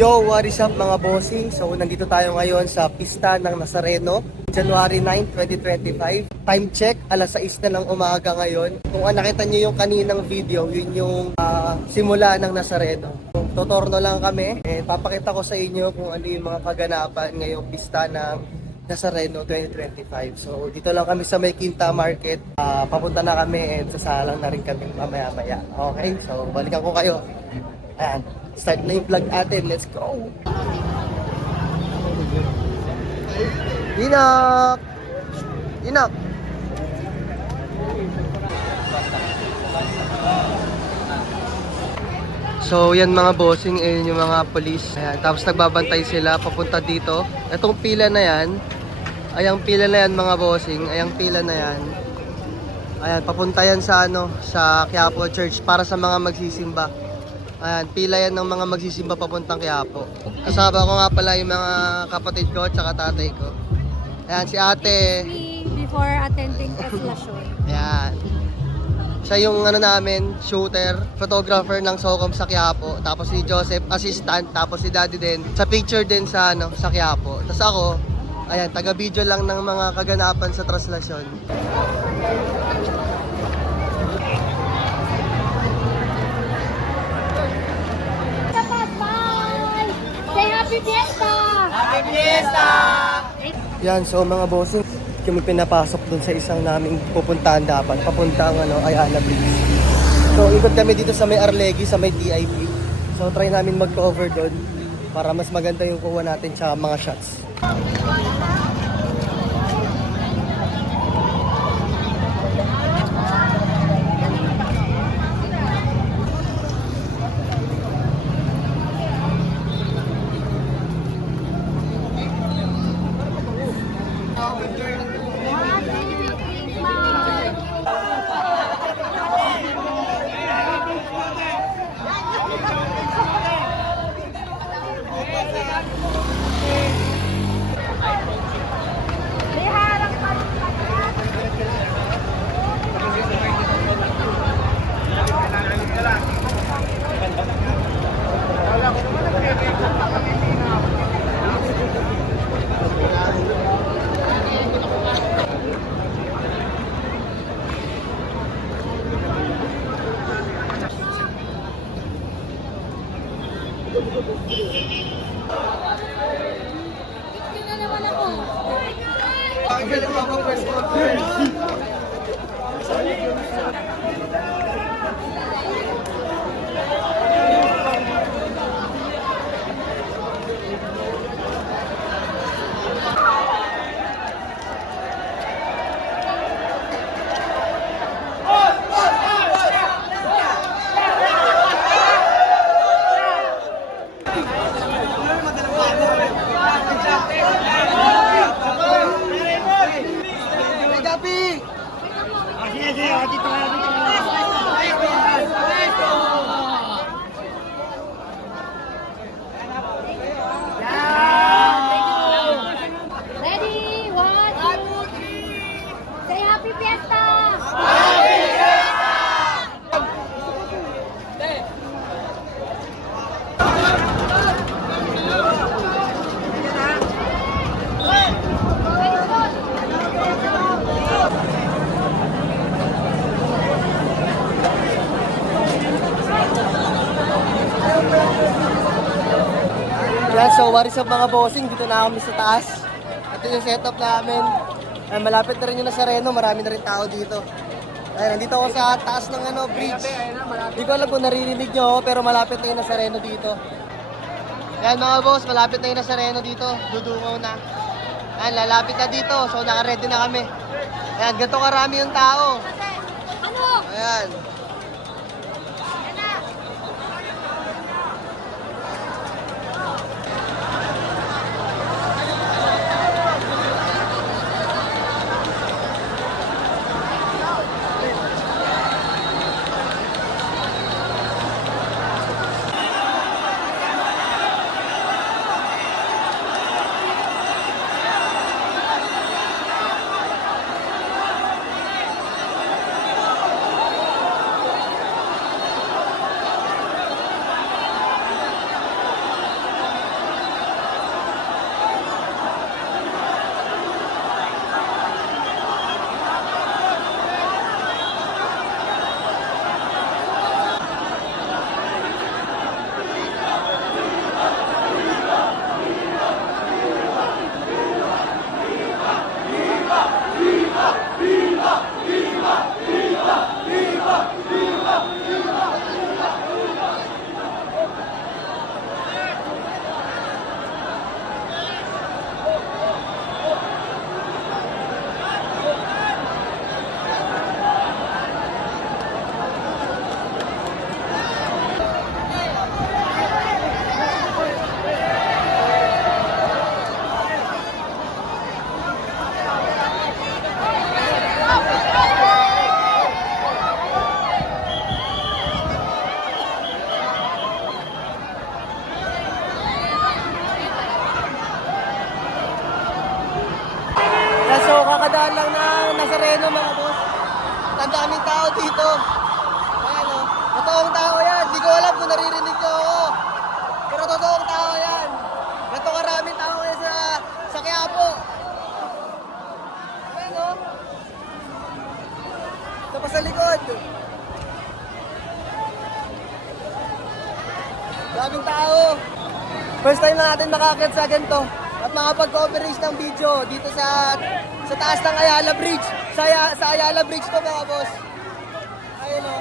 Yo, what is up mga bossing? So, nandito tayo ngayon sa pista ng Nazareno, January 9, 2025. Time check, alas 6 na ng umaga ngayon. Kung nakita nyo yung kaninang video, yun yung simula ng Nazareno. Totorno lang kami. Papakita ko sa inyo kung ano yung mga kaganapan ngayong pista ng Nazareno 2025. So, dito lang kami sa May Quinta Market. Papunta na kami and sasalang na rin kami mamaya-maya. Okay, so balikan ko kayo. Ayan. Start na yung vlog natin. Let's go! Inak! Inak! So yan mga bossing, ayun yung mga police. Ayan, tapos nagbabantay sila papunta dito. Itong pila na yan, ayang pila na yan mga bossing, ayang pila na yan. Ayan, papunta yan sa sa Quiapo Church para sa mga magsisimba. Ayan, pila yan ng mga magsisimba papuntang Quiapo. Kasama ko nga pala yung mga kapatid ko at saka tatay ko. Ayan, si ate. Before attending translasyon. Ayan. Siya yung namin, shooter, photographer ng Socom sa Quiapo. Tapos si Joseph, assistant. Tapos si Daddy din, sa picture din sa, sa Quiapo. Tapos ako, ayan, taga-video lang ng mga kaganapan sa translasyon. Happy Fiesta! Happy Fiesta! Yan, so mga bossing, kami pinapasok dun sa isang naming pupuntahan dapat, papuntang Ayala Bridge. So ikot kami dito sa may Arlegui, sa may TIP. So try namin mag-cover dun para mas maganda yung kuha natin sa mga shots. Ready? 1, 2, 3. Say Happy Fiesta! Yan, so what is up mga bossing, dito na kami sa taas. Ito yung setup namin. Malapit na rin yung Nazareno, marami na rin tao dito. Ayan, nandito ako sa taas ng bridge. Hindi ko alam kung naririnig nyo, pero malapit na yung Nazareno dito. Ayan mga boss, malapit na yung Nazareno dito. Dudungaw na. Ayan, lalapit na dito, so naka-ready na kami. Ayan, ganito karami yung tao. Ayan. Daming tao. First time na natin makakit sa ganito. At makapag-coverage ng video dito sa taas ng Ayala Bridge. Sa Ayala Bridge to mga boss. Ayun o.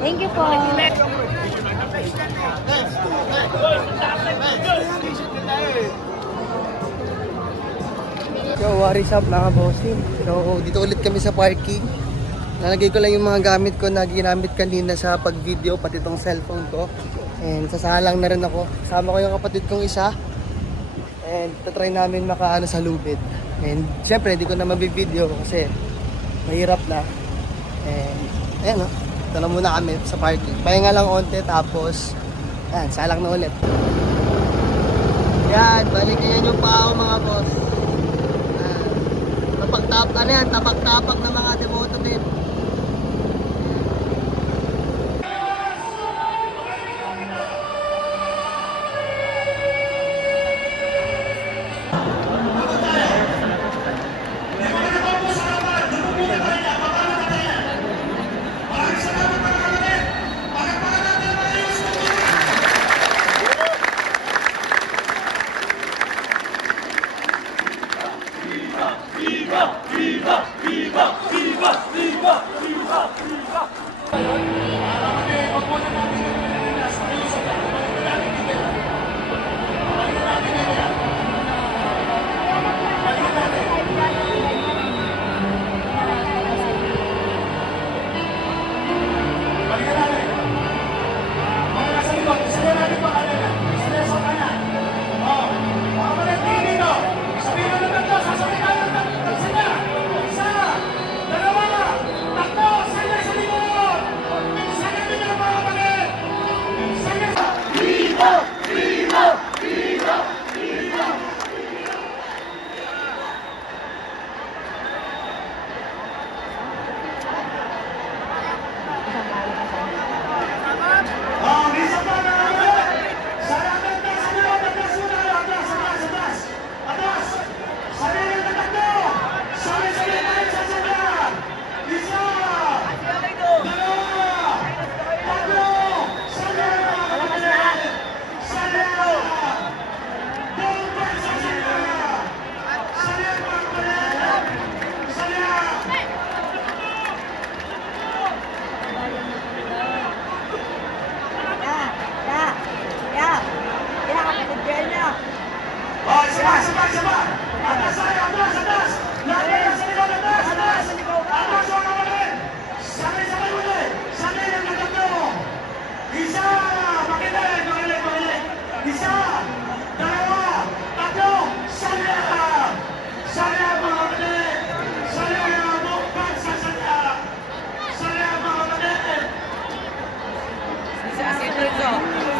Thank you po. Yo, what is up mga bossing? So, dito ulit kami sa parking. Nalagay ko lang yung mga gamit ko na ginamit kanina sa pag-video, pati itong cellphone ko. And sasalang na rin ako. Kasama ko yung kapatid kong isa. And tatry namin makaano sa lubid. And syempre, hindi ko na mabibideo kasi mahirap na. And ayan o, ito na muna kami sa parking. Pahinga lang onte tapos, ayan, salang na ulit. Yan, balikan yung pao mga boss. Tapak-tapak ng mga devoto din.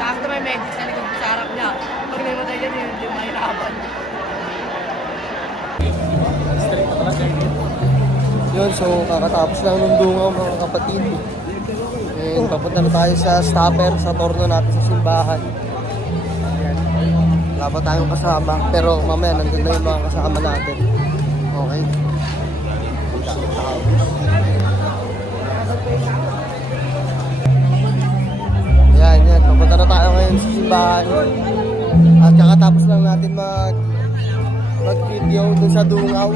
Sakto may medyo sa likod sa harap niya. Pag namatay dyan, hindi mahirapan. Yun, so kakatapos lang ng dungaw mga kapatid. And papunta na tayo sa stopper, sa torno natin sa simbahan. Ayan. Wala pa tayong kasama, pero mamaya nandun na yung mga kasama natin. Okay. Yan. Papunta na tayo ngayon sa simbahan. At kakatapos lang natin mag-video dun sa dungaw.